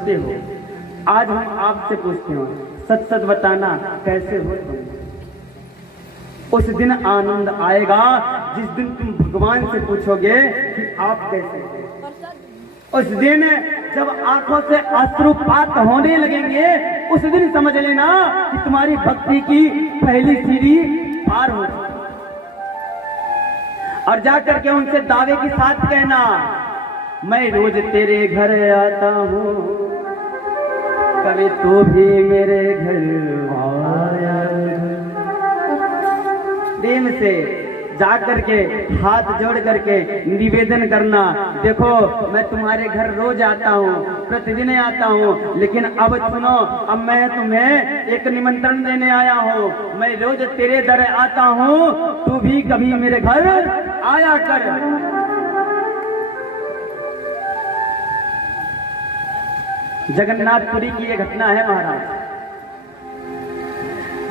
समझते हो। आज हम आपसे पूछते हो, सच सच बताना कैसे हो तुम। उस दिन आनंद आएगा जिस दिन तुम भगवान से पूछोगे कि आप कैसे हो। उस दिन जब आंखों से अश्रुपात होने लगेंगे, उस दिन समझ लेना कि तुम्हारी भक्ति की पहली सीढ़ी पार हो चुकी। और जाकर के उनसे दावे के साथ कहना, मैं रोज तेरे घर आता हूँ, कभी तू भी मेरे घर आया। प्रेम से जाकर के हाथ जोड़ करके निवेदन करना, देखो मैं तुम्हारे घर रोज आता हूँ, प्रतिदिन आता हूँ, लेकिन अब सुनो, अब मैं तुम्हें एक निमंत्रण देने आया हूँ। मैं रोज तेरे दर आता हूँ, तू भी कभी मेरे घर आया कर। जगन्नाथपुरी की ये घटना है महाराज।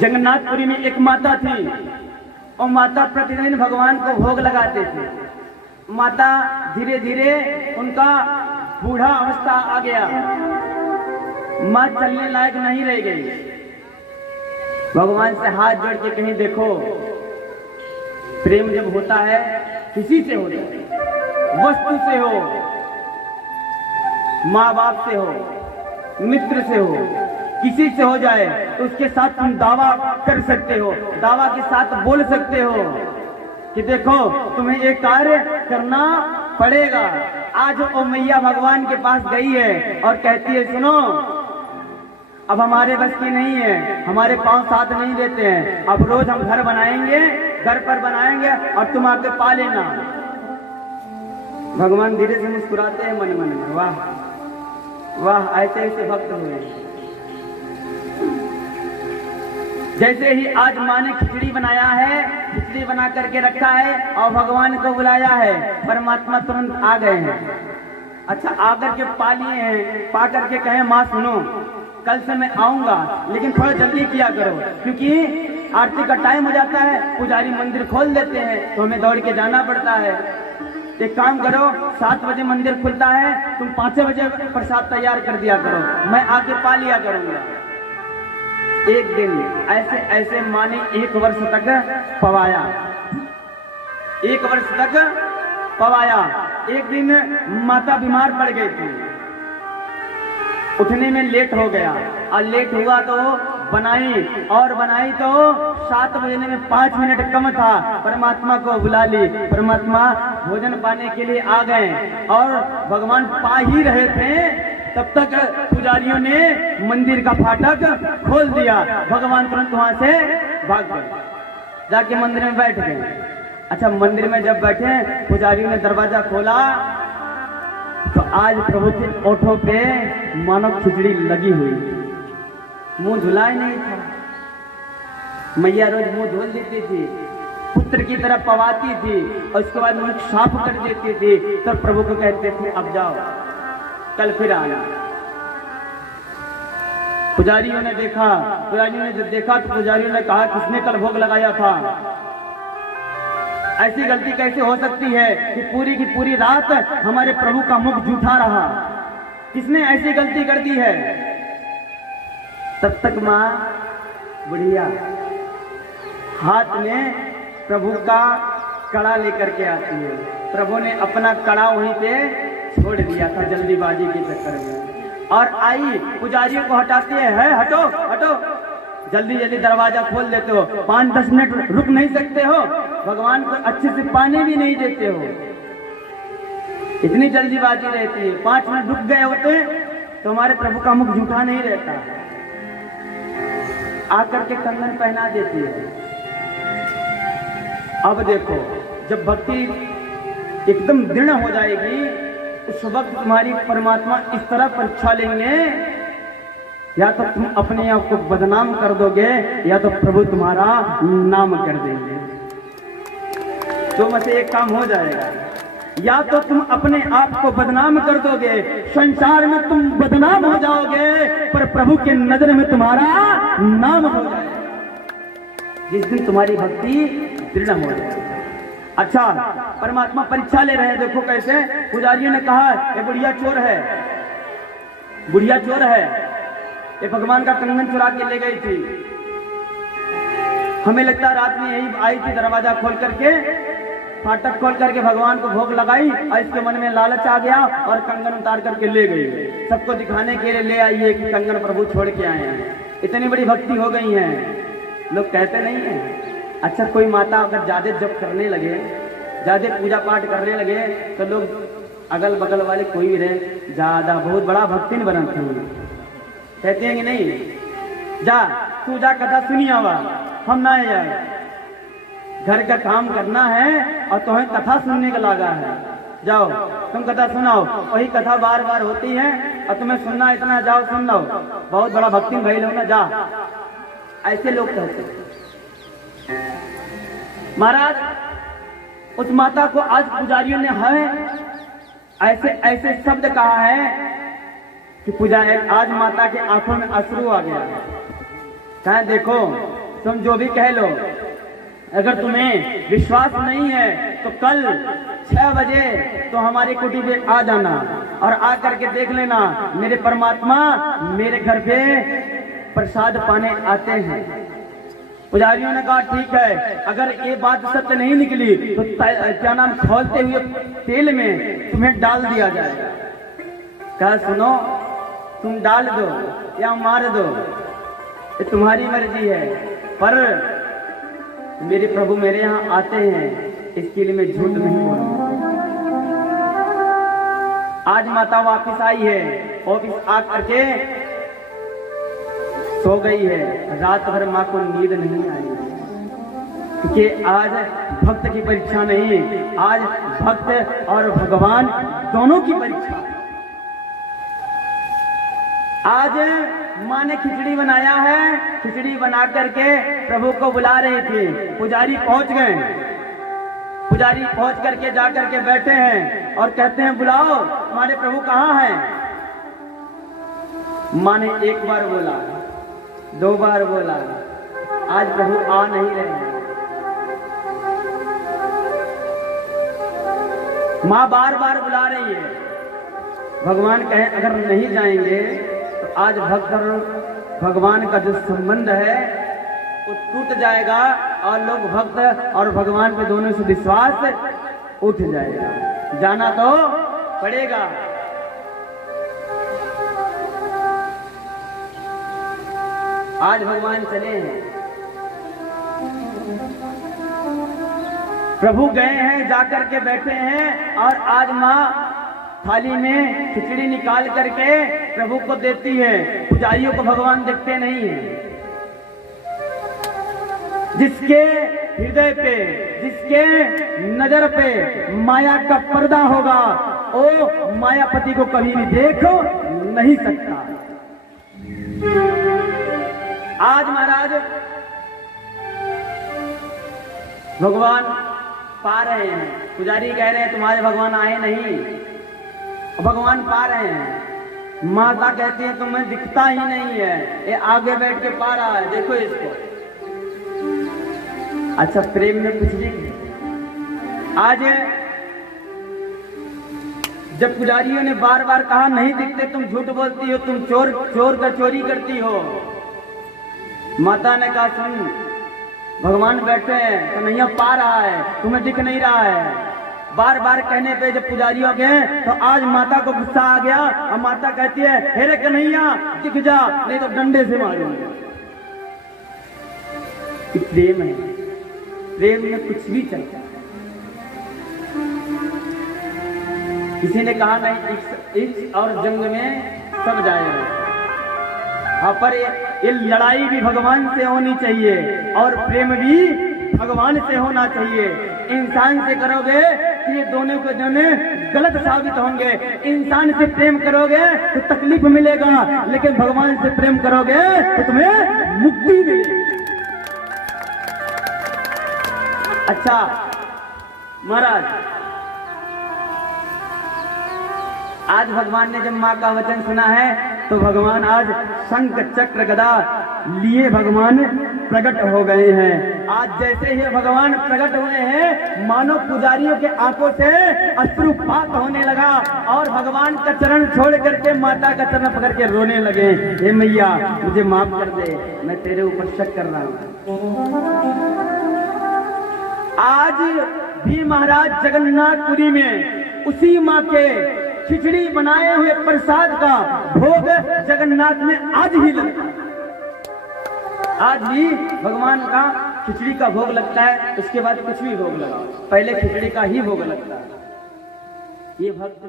जगन्नाथपुरी में एक माता थी और माता प्रतिदिन भगवान को भोग लगाते थे। माता धीरे धीरे उनका बूढ़ा अवस्था आ गया, मां चलने लायक नहीं रह गई। भगवान से हाथ जोड़ के कहीं देखो, प्रेम जब होता है किसी से होता है, वस्तु से हो, माँ बाप से हो, मित्र से हो, किसी से हो जाए तो उसके साथ तुम दावा कर सकते हो, दावा के साथ बोल सकते हो कि देखो तुम्हें एक कार्य करना पड़ेगा। आज वो मैया भगवान के पास गई है और कहती है, सुनो अब हमारे बस की नहीं है, हमारे पांव साथ नहीं देते हैं, अब रोज हम घर बनाएंगे, घर पर बनाएंगे और तुम आके पा लेना। भगवान धीरे से मुस्कुराते हैं मन मन में, वाह वाह, ऐसे ऐसे भक्त हुए। जैसे ही आज माँ ने खिचड़ी बनाया है, खिचड़ी बना करके रखा है और भगवान को बुलाया है, परमात्मा तुरंत आ गए हैं। अच्छा, आकर के पा लिए हैं, पा करके कहे माँ सुनो कल से मैं आऊंगा, लेकिन थोड़ा जल्दी किया करो, क्योंकि आरती का टाइम हो जाता है, पुजारी मंदिर खोल देते हैं तो हमें दौड़ के जाना पड़ता है। एक काम करो, 7 बजे मंदिर खुलता है, तुम 5 बजे प्रसाद तैयार कर दिया करो, मैं आके पा लिया करूंगा। एक दिन ऐसे ऐसे माँ ने 1 वर्ष तक पवाया, 1 वर्ष तक पवाया। एक दिन माता बीमार पड़ गई थी, उठने में लेट हो गया और लेट हुआ तो बनाई और बनाई तो 7 बजने में 5 मिनट कम था, परमात्मा को बुला ली। परमात्मा भोजन पाने के लिए आ गए और भगवान पा ही रहे थे, तब तक पुजारियों ने मंदिर का फाटक खोल दिया। भगवान तुरंत वहां से भाग गए, जाके मंदिर में बैठ गए। अच्छा, मंदिर में जब बैठे, पुजारियों ने दरवाजा खोला तो आज प्रभु के ओठों पे मानो खिचड़ी लगी हुई, मुंह धुला ही नहीं था। मैया रोज मुंह धुल देती थी, पुत्र की तरह पवाती थी और उसके बाद मुंह साफ कर देती थी। तो प्रभु को कहते थे अब जाओ, कल फिर आना। पुजारियों ने देखा, पुजारियों ने जब देखा तो पुजारियों ने कहा किसने कल भोग लगाया था? ऐसी गलती कैसे हो सकती है कि पूरी की पूरी रात हमारे प्रभु का मुख जूठा रहा? किसने ऐसी गलती कर दी है? तब तक माँ बुढ़िया हाथ में प्रभु का कड़ा लेकर के आती है। प्रभु ने अपना कड़ा वहीं पे छोड़ दिया था जल्दीबाजी के चक्कर में, और आई पुजारियों को हटाती है हटो हटो, जल्दी जल्दी दरवाजा खोल देते हो, 5-10 मिनट रुक नहीं सकते हो, भगवान को अच्छे से पानी भी नहीं देते हो, इतनी जल्दीबाजी रहती है। 5 मिनट रुक गए होते तो हमारे प्रभु का मुख झूठा नहीं रहता। आकर के कंगन पहना देती है। अब देखो, जब भक्ति एकदम दृढ़ हो जाएगी, उस वक्त तुम्हारी परमात्मा इस तरह परीक्षा लेंगे, या तो तुम अपने आप को बदनाम कर दोगे या तो प्रभु तुम्हारा नाम कर देंगे। तो में से एक काम हो जाएगा, या तो तुम अपने आप को बदनाम कर दोगे, संसार में तुम बदनाम हो जाओगे, पर प्रभु के नजर में तुम्हारा नाम हो जाएगा, जिस दिन तुम्हारी भक्ति दृढ़ हो जाएगी। अच्छा, परमात्मा परीक्षा ले रहे हैं, देखो कैसे। पुजारियों ने कहा ये बुढ़िया चोर है, बुढ़िया चोर है, ये भगवान का कंगन चुरा के ले गई थी। हमें लगता रात में यही आई थी, दरवाजा खोल करके, फाटक खोल करके भगवान को भोग लगाई और इसके मन में लालच आ गया और कंगन उतार करके ले गई। सबको दिखाने के लिए ले आई है कि कंगन प्रभु छोड़ के आए हैं। इतनी बड़ी भक्ति हो गई है। लोग कहते नहीं है। अच्छा, कोई माता अगर ज्यादा जप करने लगे, ज्यादा पूजा पाठ करने लगे, तो लोग अगल बगल वाले कोई भी रहे, ज्यादा बहुत बड़ा भक्तिन बनते हैं, कहते हैं कि नहीं, जा तू जा कथा सुनी आवा, हम ना जाए, घर का काम करना है और तुम्हें कथा सुनने का लगा है, जाओ तुम कथा सुनाओ। वही कथा बार बार होती है और तुम्हें सुनना इतना, जाओ सुन लो, बहुत बड़ा भक्ति भाई लोग ना, जा, ऐसे लोग कहते हैं। महाराज उस माता को आज पुजारियों ने है ऐसे ऐसे शब्द कहा है कि पुजारी आज माता के आंखों में अश्रु आ गया। कहा देखो तुम जो भी कह लो, अगर तुम्हें विश्वास नहीं है तो कल 6 बजे तो हमारी कुटी पे आ जाना और आ करके देख लेना, मेरे परमात्मा मेरे घर पे प्रसाद पाने आते हैं। पुजारियों ने कहा ठीक है, अगर ये बात सत्य नहीं निकली तो क्या नाम खोलते हुए तेल में तुम्हें डाल दिया जाएगा। कहा सुनो, तुम डाल दो या मार दो, ये तुम्हारी मर्जी है, पर मेरे प्रभु मेरे यहाँ आते हैं, इसके लिए मैं झूठ नहीं बोलूंगा। आज माता वापस आई है, ऑफिस आ करके सो गई है, रात भर माँ को नींद नहीं आई, क्योंकि आज भक्त की परीक्षा नहीं, आज भक्त और भगवान दोनों की परीक्षा। आज माँ ने खिचड़ी बनाया है, खिचड़ी बना करके प्रभु को बुला रही थी। पुजारी पहुंच गए, पुजारी पहुंच करके जा करके बैठे हैं और कहते हैं बुलाओ हमारे प्रभु कहाँ हैं। माँ ने एक बार बोला, 2 बार बोला, आज प्रभु आ नहीं रहे। माँ बार बार बुला रही है। भगवान कहे अगर नहीं जाएंगे तो आज भक्त और भगवान का जो संबंध है वो टूट जाएगा और लोग भक्त और भगवान पे दोनों से विश्वास उठ जाएगा। जाना तो पड़ेगा। आज भगवान चले हैं, प्रभु गए हैं, जाकर के बैठे हैं और आज माँ थाली में खिचड़ी निकाल करके प्रभु को देती है। पुजारियों को भगवान देखते नहीं है। जिसके हृदय पे, जिसके नजर पे माया का पर्दा होगा, वो मायापति को कभी भी देख नहीं सकता। आज महाराज भगवान पा रहे हैं। पुजारी कह रहे हैं तुम्हारे भगवान आए नहीं, भगवान पा रहे हैं। माता कहती है तुम्हें दिखता ही नहीं है, ये आगे बैठ के पा रहा है, देखो इसको। अच्छा, प्रेम में कुछ नहीं। आज जब पुजारियों ने बार बार कहा नहीं दिखते, तुम झूठ बोलती हो, तुम चोर का चोरी करती हो, माता ने कहा सुन, भगवान बैठे हैं, कन्हैया पा रहा है, तुम्हें दिख नहीं रहा है। बार बार कहने पे जब पुजारियों गए तो आज माता को गुस्सा आ गया और माता कहती है हे रे कन्हैया दिख जा, नहीं तो डंडे से मारूंगा। प्रेम है, प्रेम में कुछ भी चलता है। किसी ने कहा नहीं इस और जंग में सब जाएगा। हाँ, पर ये लड़ाई भी भगवान से होनी चाहिए और प्रेम भी भगवान से होना चाहिए। इंसान से करोगे तो ये दोनों के दोनों गलत साबित होंगे। इंसान से प्रेम करोगे तो तकलीफ मिलेगा, लेकिन भगवान से प्रेम करोगे तो तुम्हें मुक्ति मिलेगी। अच्छा महाराज, आज भगवान ने जब माँ का वचन सुना है तो भगवान आज शंख चक्र गदा लिए भगवान प्रकट हो गए हैं। आज जैसे ही भगवान प्रकट हुए हैं, मानो पुजारियों के आंखों से अश्रुपात होने लगा और भगवान का चरण छोड़ करके माता का चरण पकड़ के रोने लगे। हे मैया मुझे माफ कर दे, मैं तेरे ऊपर शक कर रहा हूँ। आज भी महाराज जगन्नाथपुरी में उसी माँ के खिचड़ी बनाए हुए प्रसाद का भोग जगन्नाथ में आज ही लगता है। आज भी भगवान का खिचड़ी का भोग लगता है, उसके बाद कुछ भी भोग लगाओ, पहले खिचड़ी का ही भोग लगता है। ये भक्त